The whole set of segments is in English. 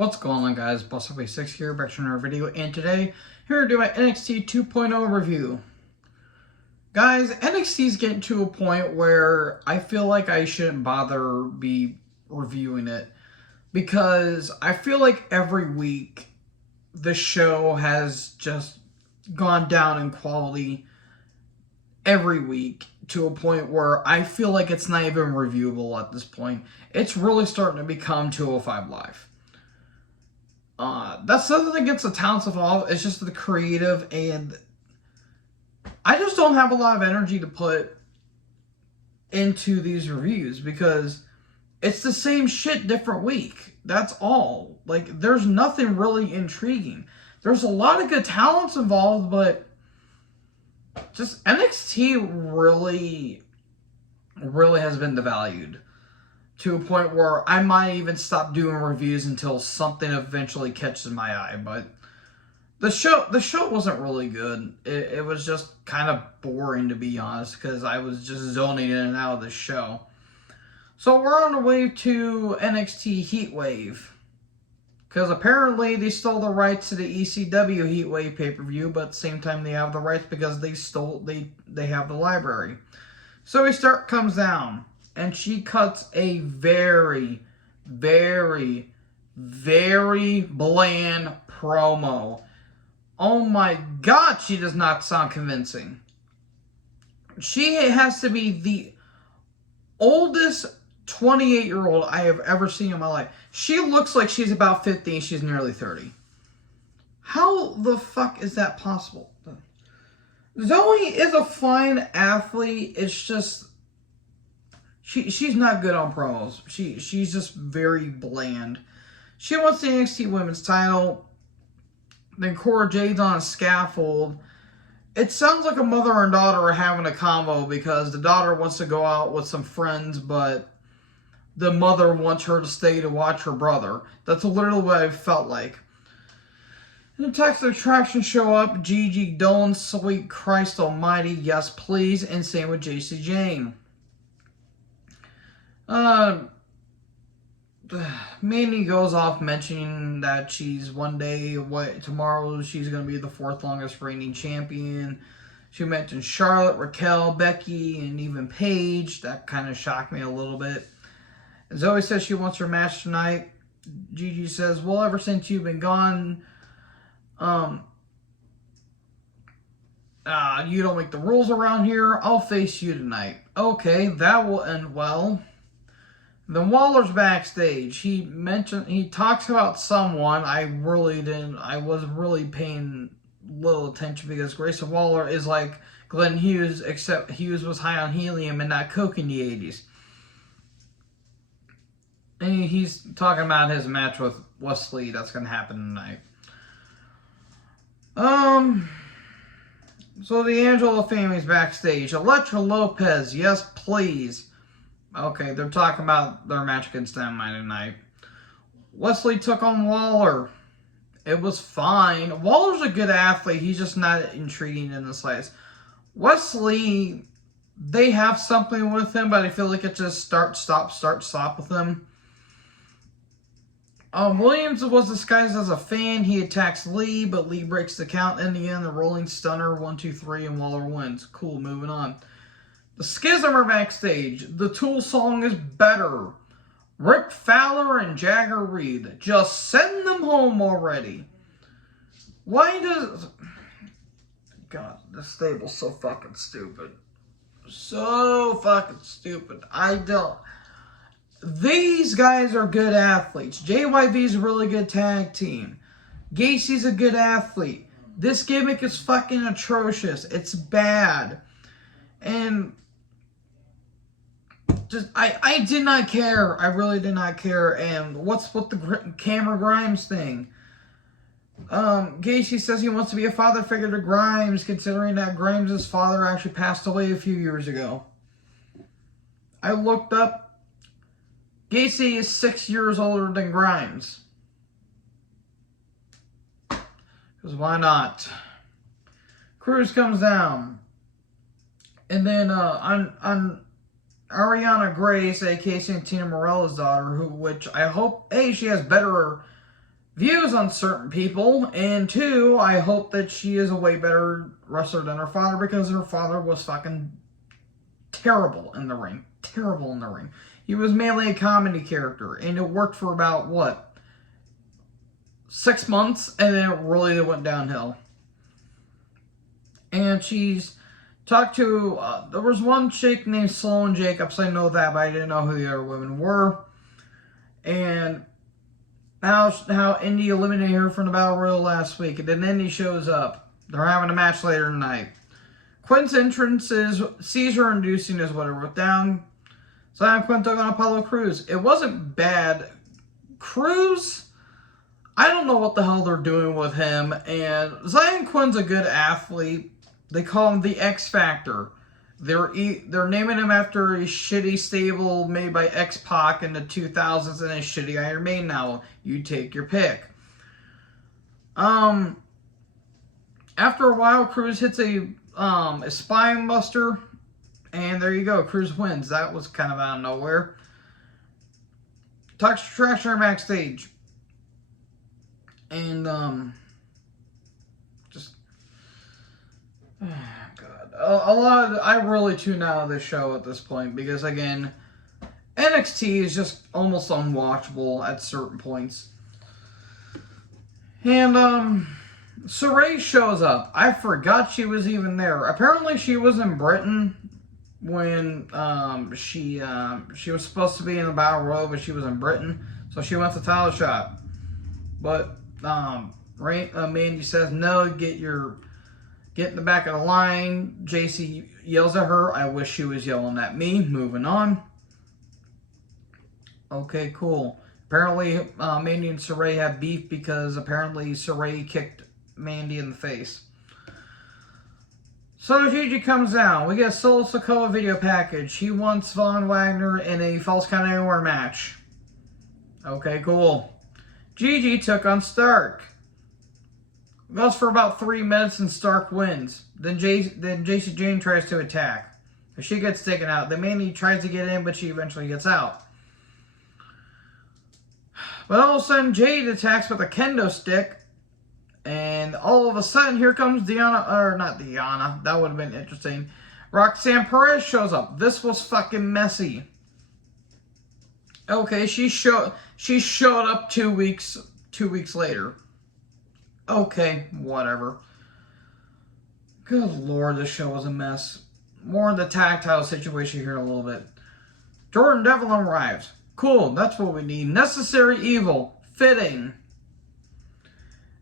What's going on, guys? BossUp86 here, back to another video, and today, here to do my NXT 2.0 review. Guys, NXT is getting to a point where I feel like I shouldn't bother be reviewing it, because I feel like every week the show has just gone down in quality every week to a point where I feel like it's not even reviewable at this point. It's really starting to become 205 Live. That's nothing against the talents involved. It's just the creative, and I just don't have a lot of energy to put into these reviews because it's the same shit different week. That's all. Like, there's nothing really intriguing. There's a lot of good talents involved, but just NXT really has been devalued to a point where I might even stop doing reviews until something eventually catches my eye. But the show wasn't really good. It was just kind of boring, to be honest, because I was just zoning in and out of the show. So we're on the way to NXT Heatwave, because apparently they stole the rights to the ECW Heatwave pay-per-view, but at the same time they have the rights because they have the library. So Zoe comes down, and she cuts a very, very, very bland promo. Oh my God, she does not sound convincing. She has to be the oldest 28-year-old I have ever seen in my life. She looks like she's about 50 and she's nearly 30. How the fuck is that possible? Zoe is a fine athlete. It's just she's not good on promos. She's just very bland. She wants the NXT Women's title. Then Cora Jade's on a scaffold. It sounds like a mother and daughter are having a convo because the daughter wants to go out with some friends, but the mother wants her to stay to watch her brother. That's literally what I felt like. And the Texas Attraction show up. Gigi Dolan, sweet Christ almighty, yes please. And same with JC Jane. Mandy goes off mentioning that she's tomorrow she's going to be the 4th longest reigning champion. She mentioned Charlotte, Raquel, Becky, and even Paige. That kind of shocked me a little bit. Zoe says she wants her match tonight. Gigi says, well, ever since you've been gone, you don't make the rules around here. I'll face you tonight. Okay, that will end well. Then Waller's backstage. He talks about someone. I was really paying little attention because Grayson Waller is like Glenn Hughes, except Hughes was high on helium and not coke in the 80s. And he's talking about his match with Wesley that's going to happen tonight. So the Angelo family's backstage. Elektra Lopez, yes please. Okay, they're talking about their match against Dynamite tonight. Wesley took on Waller. It was fine. Waller's a good athlete. He's just not intriguing in the slightest. Wesley, they have something with him, but I feel like it's just start, stop with him. Williams was disguised as a fan. He attacks Lee, but Lee breaks the count. In the end, the rolling stunner, 1, 2, 3, and Waller wins. Cool, moving on. The Schism are backstage. The Tool song is better. Rick Fowler and Jagger Reed. Just send them home already. Why does... God, this stable's so fucking stupid. So fucking stupid. These guys are good athletes. JYV's a really good tag team. Gacy's a good athlete. This gimmick is fucking atrocious. It's bad. And just, I did not care. I really did not care. And what's with the Cameron Grimes thing? Gacy says he wants to be a father figure to Grimes, considering that Grimes' father actually passed away a few years ago. I looked up. Gacy is 6 years older than Grimes. Because why not? Cruz comes down. And then on Ariana Grace, aka Santina Morella's daughter, which I hope, she has better views on certain people, and 2, I hope that she is a way better wrestler than her father, because her father was fucking terrible in the ring. Terrible in the ring. He was mainly a comedy character, and it worked for about, what, 6 months, and then it really went downhill. And she's talked to, there was one chick named Sloan Jacobs, I know that, but I didn't know who the other women were. And how Indy eliminated her from the Battle Royal last week, and then Indy shows up. They're having a match later tonight. Quinn's entrance is seizure-inducing is what I wrote down. Zion Quinn took on Apollo Crews. It wasn't bad. Crews, I don't know what the hell they're doing with him, and Zion Quinn's a good athlete. They call him the X Factor. They're naming him after a shitty stable made by X-Pac in the 2000s and a shitty Iron Maiden now. You take your pick. After a while, Crews hits a spine buster, and there you go. Crews wins. That was kind of out of nowhere. Talks trash her backstage. And, just... Oh, God. I really tune out of this show at this point, because, again, NXT is just almost unwatchable at certain points. And, Saray shows up. I forgot she was even there. Apparently she was in Britain when she was supposed to be in the Battle Royal, but she was in Britain, so she went to title shot. But Mandy says no, get in the back of the line. JC yells at her. I wish she was yelling at me. Moving on. Okay, cool. Apparently Mandy and Saray have beef because apparently Saray kicked Mandy in the face. So Gigi comes down. We get a Solo Sikoa video package. He wants Von Wagner in a Falls Count Anywhere match. Okay, cool. Gigi took on Stark. Goes for about 3 minutes and Stark wins. Then Jacy Jane tries to attack. She gets taken out. Then Mandy tries to get in, but she eventually gets out. But all of a sudden, Jade attacks with a kendo stick. And all of a sudden, here comes not Deanna. That would have been interesting. Roxanne Perez shows up. This was fucking messy. Okay, she showed up 2 weeks later. Okay, whatever. Good Lord, this show was a mess. More on the tactile situation here in a little bit. Jordan Devlin arrives. Cool, that's what we need. Necessary evil. Fitting.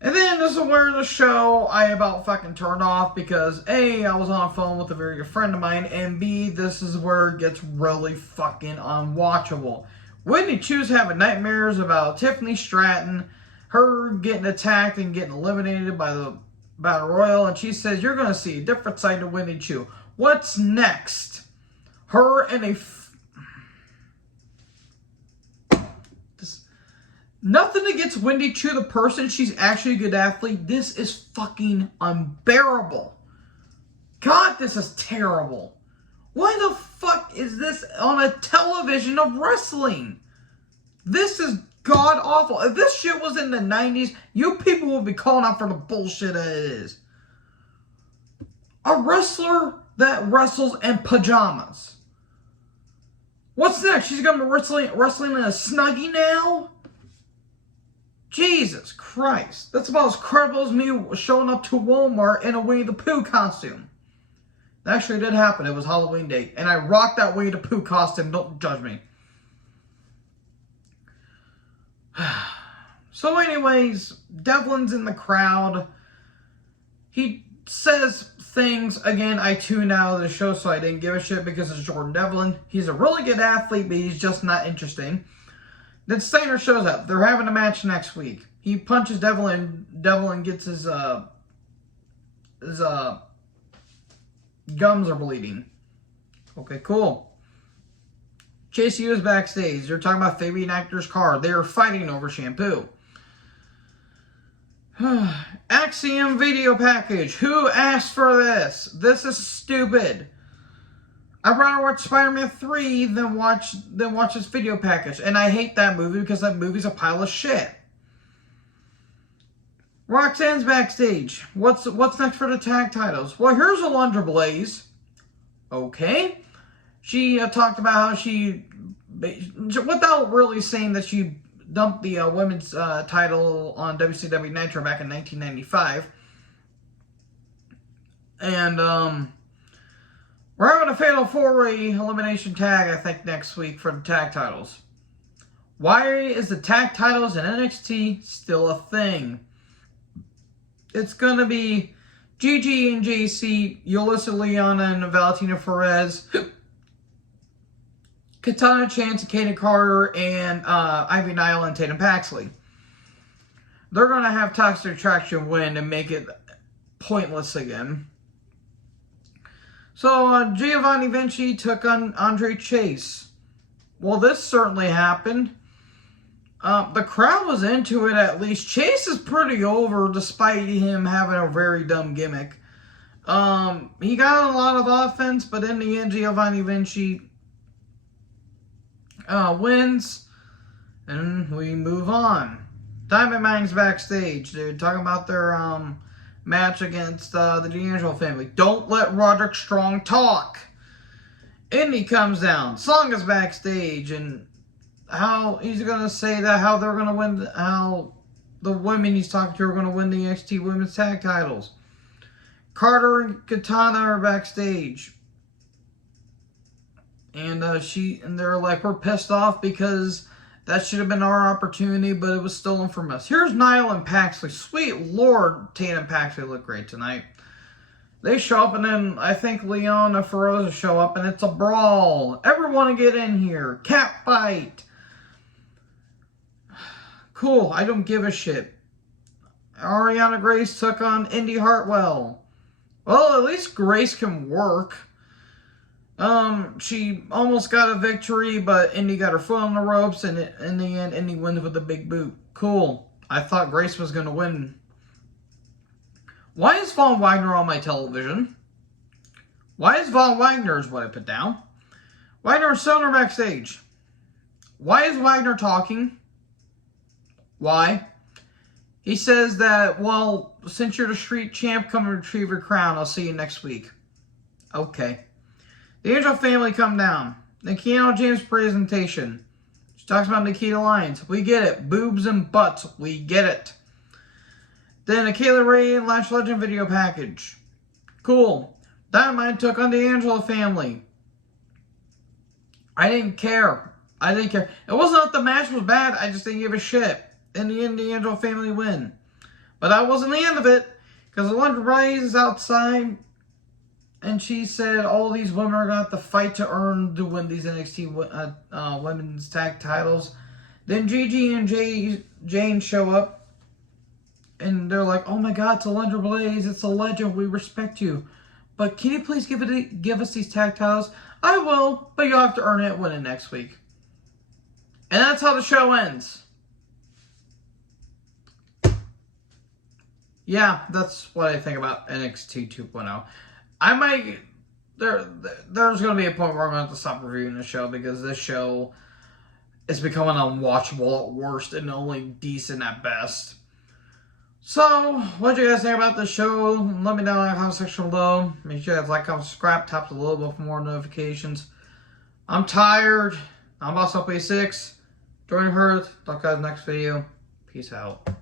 And then this is where the show I about fucking turned off because A, I was on the phone with a very good friend of mine, and B, this is where it gets really fucking unwatchable. Whitney Chu's having nightmares about Tiffany Stratton, her getting attacked and getting eliminated by the Battle Royal, and she says, you're going to see a different side of Whitney Chu. What's next? Her and a... Nothing against Wendy Chu, the person. She's actually a good athlete. This is fucking unbearable. God, this is terrible. Why the fuck is this on a television of wrestling? This is god awful. If this shit was in the 90s, you people would be calling out for the bullshit that it is. A wrestler that wrestles in pajamas. What's next? She's gonna be wrestling in a Snuggie now? Jesus Christ. That's about as credible as me showing up to Walmart in a Winnie the Pooh costume. That actually did happen. It was Halloween day. And I rocked that Winnie the Pooh costume. Don't judge me. So anyways, Devlin's in the crowd. He says things. Again, I tuned out of the show, so I didn't give a shit because it's Jordan Devlin. He's a really good athlete, but he's just not interesting. Then Steiner shows up. They're having a match next week. He punches Devlin. Devlin gets his gums are bleeding. Okay, cool. Chase U is backstage. They're talking about Fabian Actor's car. They are fighting over shampoo. Axiom video package. Who asked for this? This is stupid. I'd rather watch Spider-Man 3 than watch this video package. And I hate that movie because that movie's a pile of shit. Roxanne's backstage. What's next for the tag titles? Well, here's Alundra Blaze. Okay. She talked about how she, without really saying that she dumped the women's title on WCW Nitro back in 1995. And we're having a Fatal 4-Way elimination tag, I think, next week for the tag titles. Why is the tag titles in NXT still a thing? It's going to be Gigi and JC, Yulisa Leona and Valentina Perez, Katana Chance and Kaden Carter, and Ivy Nile and Tatum Paxley. They're going to have Toxic Attraction win and make it pointless again. So, Giovanni Vinci took on Andre Chase. Well, this certainly happened. The crowd was into it at least. Chase is pretty over despite him having a very dumb gimmick. He got a lot of offense, but in the end, Giovanni Vinci wins. And we move on. Diamond Mang's backstage. They're talking about their match against the D'Angelo family. Don't let Roderick Strong talk. Indy comes down. Song is backstage, and how he's gonna say that how they're gonna win, how the women he's talking to are gonna win the NXT Women's Tag Titles. Carter and Katana are backstage, and they're like, we're pissed off because that should have been our opportunity, but it was stolen from us. Here's Niall and Paxley. Sweet Lord, Tatum and Paxley look great tonight. They show up, and then I think Leon and Feroza show up, and it's a brawl. Everyone get in here. Cat fight. Cool, I don't give a shit. Ariana Grace took on Indy Hartwell. Well, at least Grace can work. She almost got a victory, but Indy got her foot on the ropes, and in the end, Indy wins with a big boot. Cool. I thought Grace was going to win. Why is Von Wagner on my television? Why is Von Wagner is what I put down? Wagner and Stoner backstage. Why is Wagner talking? Why? He says that, well, since you're the street champ, come and retrieve your crown. I'll see you next week. Okay. The Angel family come down. Nikita James presentation. She talks about Nikita Lyons. We get it. Boobs and butts. We get it. Then a Kayla Ray and Lash Legend video package. Cool. Dynamite took on the Angela family. I didn't care. It wasn't that the match was bad. I just didn't give a shit. In the end, the Angela family win. But that wasn't the end of it. Because Alundra Blaze is outside. And she said all these women are going to have to fight to win these NXT women's tag titles. Then Gigi and Jane show up. And they're like, oh my God, it's Alundra Blaze. It's a legend. We respect you. But can you please give us these tag titles? I will, but you'll have to earn it, win it next week. And that's how the show ends. Yeah, that's what I think about NXT 2.0. There's going to be a point where I'm going to have to stop reviewing the show because this show is becoming unwatchable at worst and only decent at best. So, what do you guys think about the show? Let me know in the comment section below. Make sure you guys like, comment, subscribe, tap the little bell for more notifications. I'm tired. I'm Boss Up 6. Join her. Talk to you guys next video. Peace out.